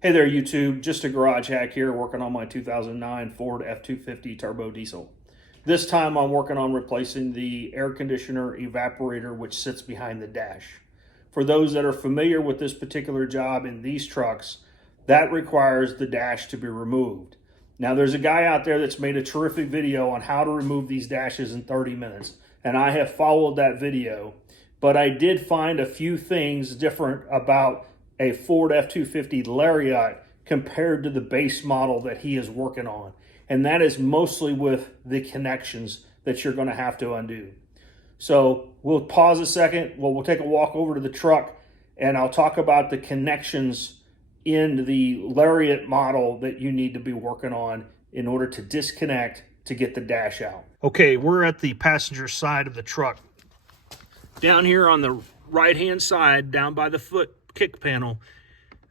Hey there, YouTube. Just a garage hack here, working on my 2009 Ford F-250 turbo diesel. This time I'm working on replacing the air conditioner evaporator which sits behind the dash. For those that are familiar with this particular job in these trucks, that requires the dash to be removed. Now there's a guy out there that's made a terrific video on how to remove these dashes in 30 minutes, and I have followed that video, but I did find a few things different about a Ford F-250 Lariat compared to the base model that he is working on. And that is mostly with the connections that you're going to have to undo. So we'll pause a second. We'll take a walk over to the truck and I'll talk about the connections in the Lariat model that you need to be working on in order to disconnect to get the dash out. Okay, we're at the passenger side of the truck. Down here on the right-hand side, down by the foot kick panel,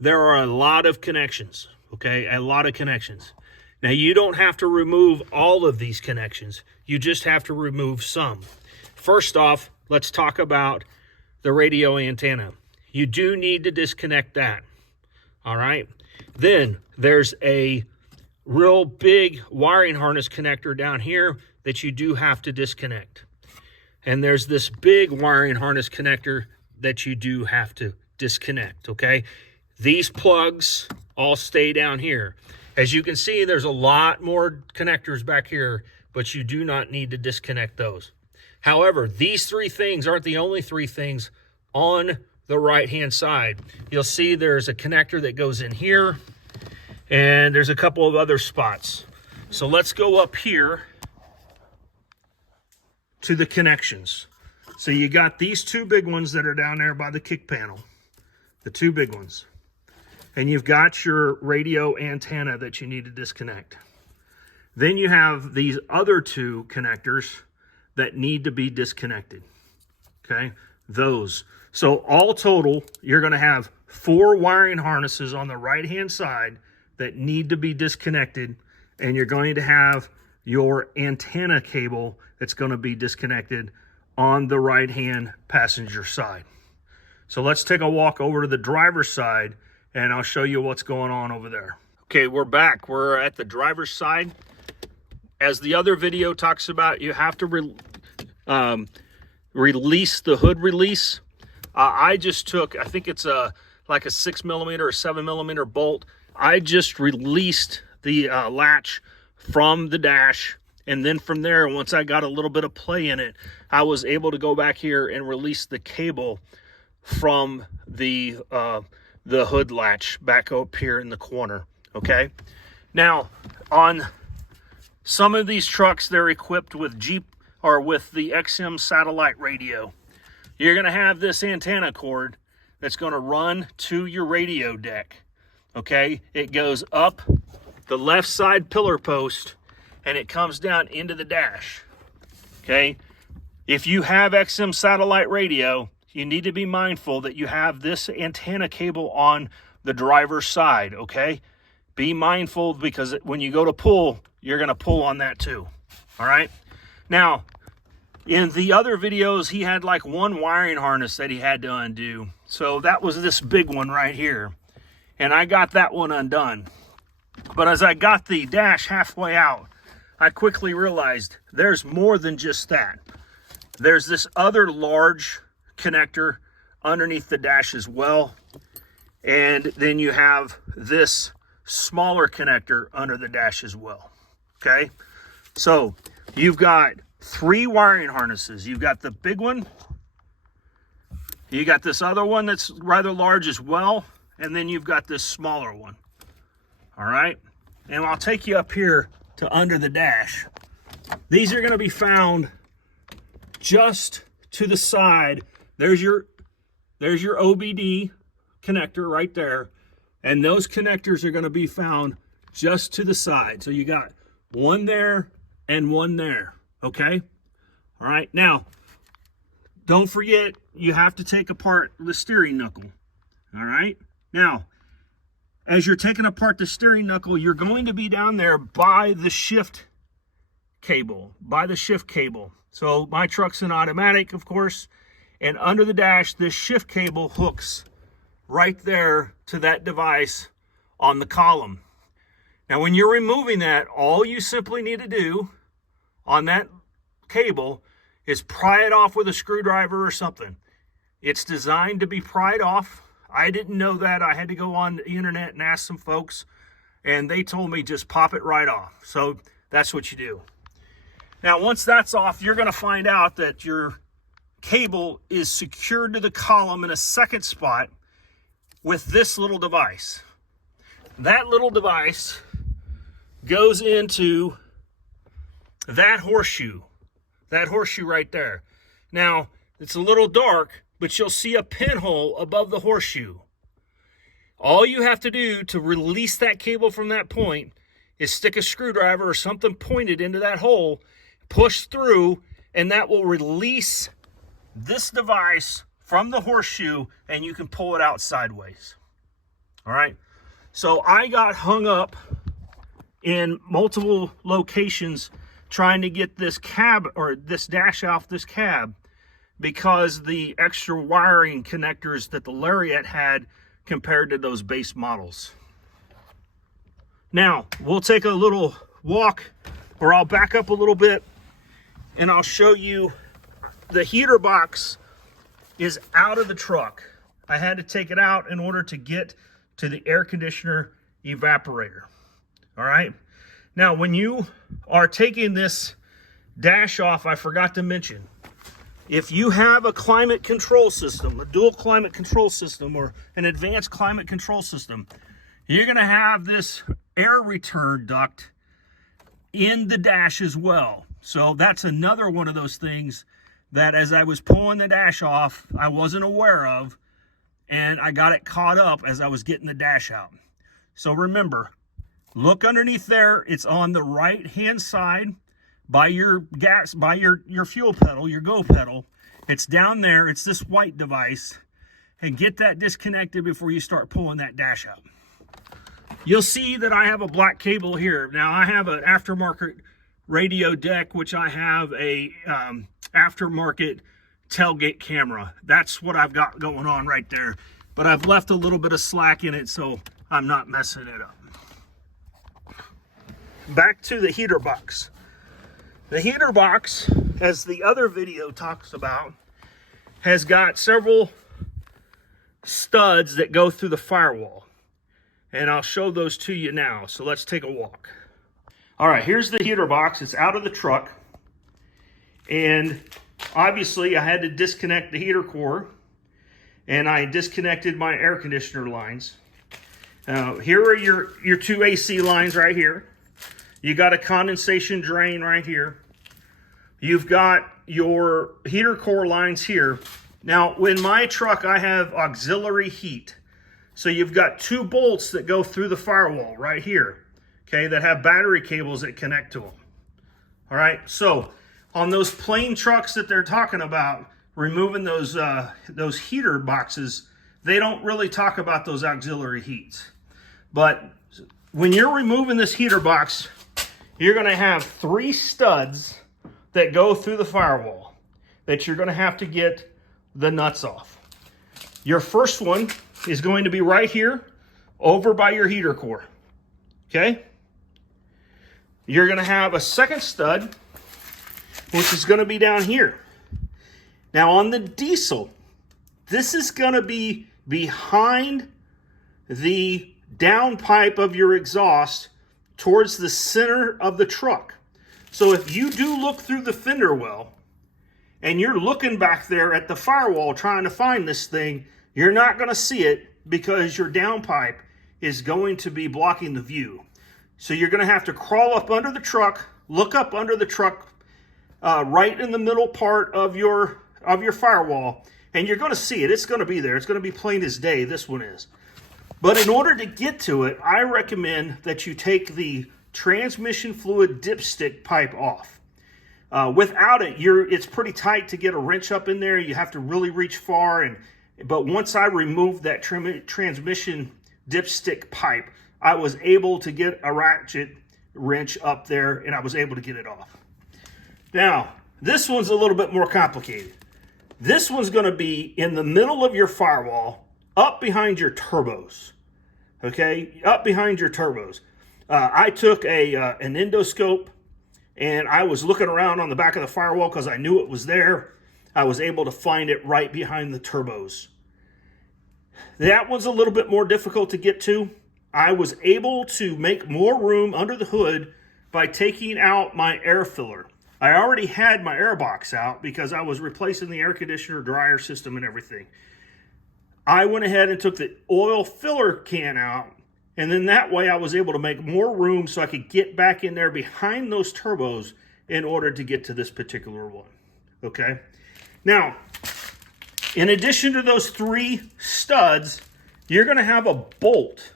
there are a lot of connections, okay? A lot of connections. Now, you don't have to remove all of these connections. You just have to remove some. First off, let's talk about the radio antenna. You do need to disconnect that, all right? Then there's a real big wiring harness connector down here that you do have to disconnect. And there's this big wiring harness connector that you do have to disconnect, okay? These plugs all stay down here. As you can see, there's a lot more connectors back here, but you do not need to disconnect those. However, these three things aren't the only three things on the right-hand side. You'll see there's a connector that goes in here, and there's a couple of other spots. So let's go up here to the connections. So you got these two big ones that are down there by the kick panel, the two big ones. And you've got your radio antenna that you need to disconnect. Then you have these other two connectors that need to be disconnected, okay? Those. So all total, you're gonna have 4 wiring harnesses on the right-hand side that need to be disconnected, and you're going to have your antenna cable that's gonna be disconnected on the right-hand passenger side. So let's take a walk over to the driver's side and I'll show you what's going on over there. Okay, we're back. We're at the driver's side. As the other video talks about, you have to release the hood release. I just took, I think it's like a 6mm or 7mm bolt. I just released the latch from the dash, and then from there, once I got a little bit of play in it, I was able to go back here and release the cable from the hood latch back up here in the corner, okay? Now, on some of these trucks, they're equipped with Jeep or with the XM satellite radio. You're gonna have this antenna cord that's gonna run to your radio deck, okay? It goes up the left side pillar post and it comes down into the dash, okay? If you have XM satellite radio, you need to be mindful that you have this antenna cable on the driver's side, okay? Be mindful because when you go to pull, you're gonna pull on that too, all right? Now, in the other videos, he had like one wiring harness that he had to undo. So that was this big one right here. And I got that one undone. But as I got the dash halfway out, I quickly realized there's more than just that. There's this other large connector underneath the dash as well, and then you have this smaller connector under the dash as well, okay? So you've got 3 wiring harnesses. You've got the big one, you got this other one that's rather large as well, and then you've got this smaller one, all right? And I'll take you up here to under the dash. These are going to be found just to the side. There's your OBD connector right there. And those connectors are going to be found just to the side. So you got one there and one there, okay? All right, now, don't forget, you have to take apart the steering knuckle, all right? Now, as you're taking apart the steering knuckle, you're going to be down there by the shift cable, So my truck's an automatic, of course, and under the dash, this shift cable hooks right there to that device on the column. Now, when you're removing that, all you simply need to do on that cable is pry it off with a screwdriver or something. It's designed to be pried off. I didn't know that. I had to go on the internet and ask some folks, and they told me just pop it right off. So that's what you do. Now, once that's off, you're going to find out that your cable is secured to the column in a second spot with this little device. That little device goes into that horseshoe right there. Now, it's a little dark, but you'll see a pinhole above the horseshoe. All you have to do to release that cable from that point is stick a screwdriver or something pointed into that hole, push through, and that will release this device from the horseshoe, and you can pull it out sideways. All right. So I got hung up in multiple locations trying to get this cab or this dash off this cab because the extra wiring connectors that the Lariat had compared to those base models. Now, we'll take a little walk, or I'll back up a little bit and I'll show you the heater box is out of the truck. I had to take it out in order to get to the air conditioner evaporator. All right. Now, when you are taking this dash off, I forgot to mention, if you have a climate control system, a dual climate control system, or an advanced climate control system, you're going to have this air return duct in the dash as well. So that's another one of those things that as I was pulling the dash off, I wasn't aware of, and I got it caught up as I was getting the dash out. So remember, look underneath there. It's on the right-hand side by your gas, by your fuel pedal, your go pedal. It's down there. It's this white device. And get that disconnected before you start pulling that dash out. You'll see that I have a black cable here. Now, I have an aftermarket radio deck, which I have a aftermarket tailgate camera. That's what I've got going on right there. But I've left a little bit of slack in it, so I'm not messing it up. Back to the heater box. The heater box, as the other video talks about, has got several studs that go through the firewall. And I'll show those to you now. So let's take a walk. All right, here's the heater box. It's out of the truck. And obviously I had to disconnect the heater core, and I disconnected my air conditioner lines. Here are your two AC lines right here. You got a condensation drain right here. You've got your heater core lines here. Now, in my truck, I have auxiliary heat. So you've got two bolts that go through the firewall right here, okay, that have battery cables that connect to them. All right, so on those plain trucks that they're talking about, removing those heater boxes, they don't really talk about those auxiliary heats. But when you're removing this heater box, you're going to have three studs that go through the firewall that you're going to have to get the nuts off. Your first one is going to be right here over by your heater core. Okay? You're going to have a second stud, which is going to be down here. Now on the diesel, this is going to be behind the downpipe of your exhaust towards the center of the truck. So if you do look through the fender well and you're looking back there at the firewall trying to find this thing, you're not going to see it because your downpipe is going to be blocking the view. So you're going to have to crawl up under the truck, look up under the truck, right in the middle part of your firewall, and you're going to see it. It's going to be there. It's going to be plain as day. This one is. But in order to get to it, I recommend that you take the transmission fluid dipstick pipe off. Without it, it's pretty tight to get a wrench up in there. You have to really reach far. But once I removed that transmission dipstick pipe, I was able to get a ratchet wrench up there, and I was able to get it off. Now, this one's a little bit more complicated. This one's going to be in the middle of your firewall, up behind your turbos. okay, up behind your turbos. I took an endoscope, and I was looking around on the back of the firewall because I knew it was there. I was able to find it right behind the turbos. That was a little bit more difficult to get to. I was able to make more room under the hood by taking out my air filler. I already had my air box out because I was replacing the air conditioner, dryer system, and everything. I went ahead and took the oil filler can out, and then that way I was able to make more room so I could get back in there behind those turbos in order to get to this particular one. Okay? Now, in addition to those 3 studs, you're going to have a bolt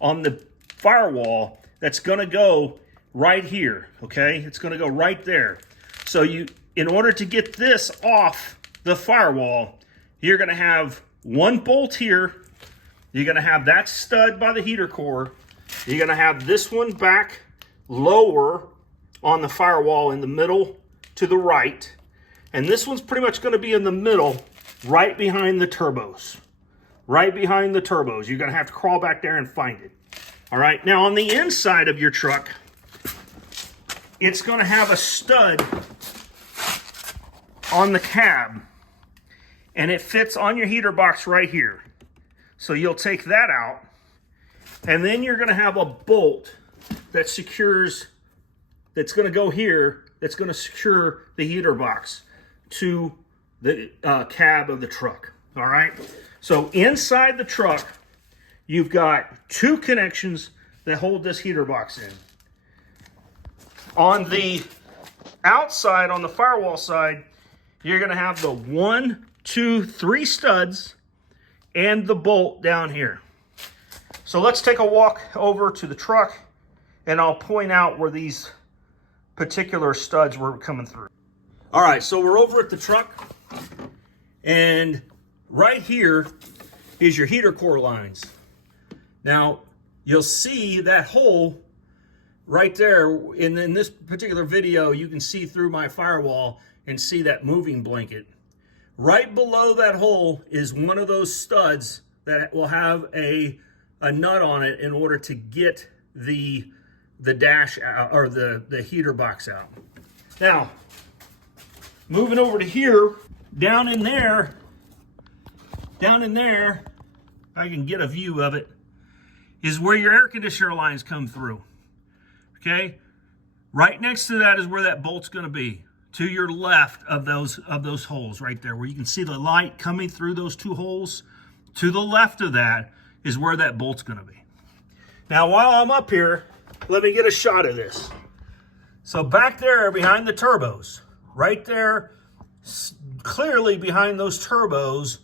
on the firewall that's going to go right here, okay? It's going to go right there. So in order to get this off the firewall, you're going to have one bolt here. You're going to have that stud by the heater core. You're going to have this one back lower on the firewall in the middle to the right. And this one's pretty much going to be in the middle, right behind the turbos. Right behind the turbos. You're going to have to crawl back there and find it. All right, now on the inside of your truck, it's going to have a stud on the cab, and it fits on your heater box right here. So you'll take that out, and then you're going to have a bolt that secures, that's going to go here, that's going to secure the heater box to the cab of the truck. All right, so inside the truck, you've got 2 connections that hold this heater box in. On the outside, on the firewall side, you're going to have the 1, 2, 3 studs and the bolt down here. So let's take a walk over to the truck, and I'll point out where these particular studs were coming through. All right, so we're over at the truck, and right here is your heater core lines. Now, you'll see that hole right there. In this particular video, you can see through my firewall and see that moving blanket. Right below that hole is one of those studs that will have a nut on it in order to get the dash out, or the heater box out. Now, moving over to here, down in there, I can get a view of it, is where your air conditioner lines come through. Okay? Right next to that is where that bolt's going to be. To your left of those holes right there, where you can see the light coming through those 2 holes. To the left of that is where that bolt's going to be. Now, while I'm up here, let me get a shot of this. So back there behind the turbos, right there, clearly behind those turbos,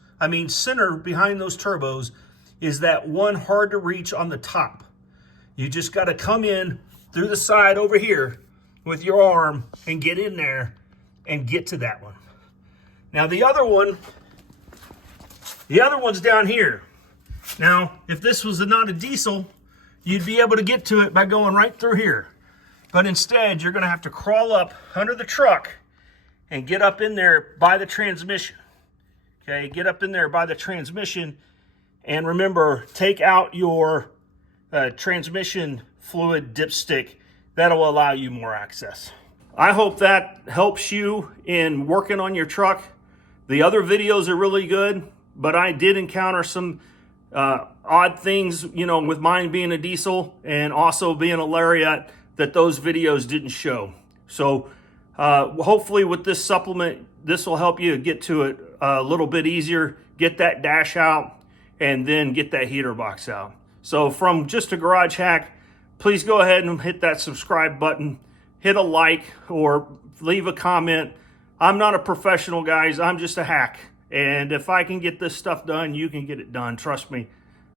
center behind those turbos, is that one hard to reach on the top. You just got to come in through the side over here with your arm and get in there and get to that one. Now the other one's down here. Now, if this was not a diesel, you'd be able to get to it by going right through here. But instead, you're going to have to crawl up under the truck and get up in there by the transmission. Okay, get up in there by the transmission. And remember, take out your transmission fluid dipstick. That'll allow you more access. I hope that helps you in working on your truck. The other videos are really good, but I did encounter some odd things, with mine being a diesel and also being a Lariat, that those videos didn't show. So hopefully with this supplement, this will help you get to it a little bit easier, get that dash out, and then get that heater box out. So from Just a Garage Hack, please go ahead and hit that subscribe button, hit a like, or leave a comment. I'm not a professional, guys. I'm just a hack. And if I can get this stuff done, you can get it done. Trust me.